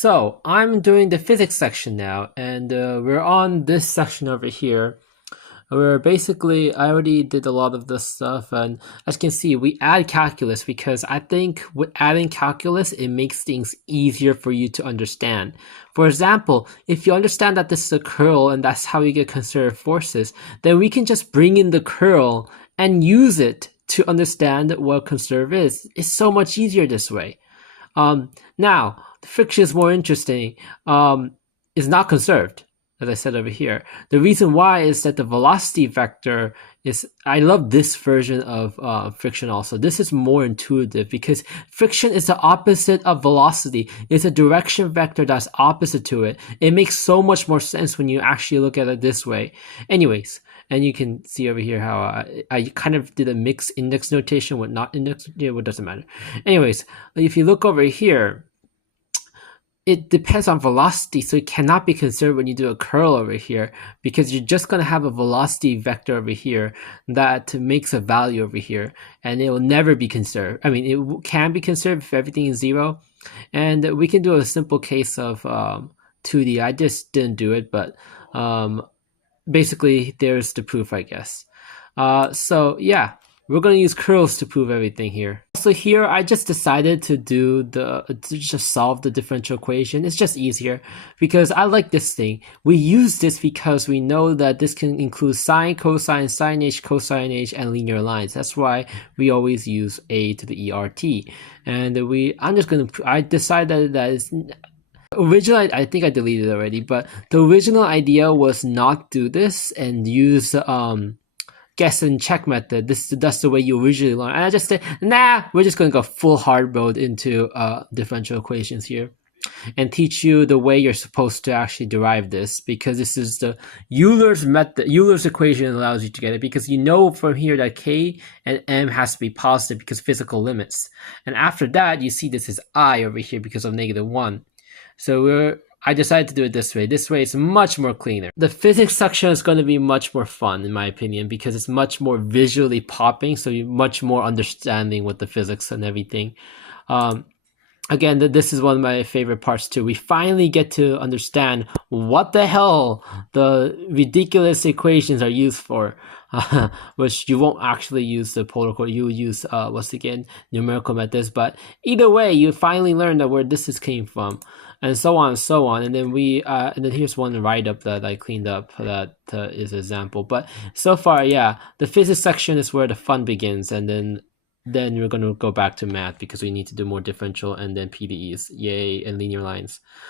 So I'm doing the physics section now, and we're on this section over here, where basically I already did a lot of this stuff, and as you can see, we add calculus because I think with adding calculus, it makes things easier for you to understand. For example, if you understand that this is a curl and that's how you get conserved forces, then we can just bring in the curl and use it to understand what conserve is. It's so much easier this way. Now, the friction is more interesting. Is not conserved, as I said over here. The reason why is that the velocity vector is. I love this version of friction also. This is more intuitive because friction is the opposite of velocity. It's a direction vector that's opposite to it. It makes so much more sense when you actually look at it this way. Anyways. And you can see over here how I kind of did a mixed index notation with not index. Yeah, what doesn't matter. Anyways, if you look over here, it depends on velocity, so it cannot be conserved when you do a curl over here because you're just going to have a velocity vector over here that makes a value over here, and it will never be conserved. I mean, it can be conserved if everything is zero, and we can do a simple case of 2D. I just didn't do it, but basically there's the proof, I guess. So yeah, we're going to use curls to prove everything here. So here I just decided to just solve the differential equation. It's just easier because I like this thing. We use this because we know that this can include sine, cosine, sine h, cosine h, and linear lines. That's why we always use a to the ERT. And I decided that it's originally, I think I deleted it already, but the original idea was not do this and use guess and check method. That's the way you originally learn. And I just said, nah, we're just gonna go full hard mode into differential equations here and teach you the way you're supposed to actually derive this, because this is the Euler's method. Euler's equation allows you to get it because you know from here that k and m has to be positive because physical limits. And after that, you see this is I over here because of -1. So I decided to do it this way. This way it's much more cleaner. The physics section is going to be much more fun, in my opinion, because it's much more visually popping, so you're much more understanding with the physics and everything. Again, this is one of my favorite parts too. We finally get to understand what the hell the ridiculous equations are used for. Which you won't actually use the polar coordinate, you'll use once again numerical methods, but either way you finally learn that where this is came from, and so on and so on. And then and then here's one write-up that I cleaned up that is an example. But so far, yeah, the physics section is where the fun begins, and then we're going to go back to math because we need to do more differential and then PDEs, yay, and linear lines.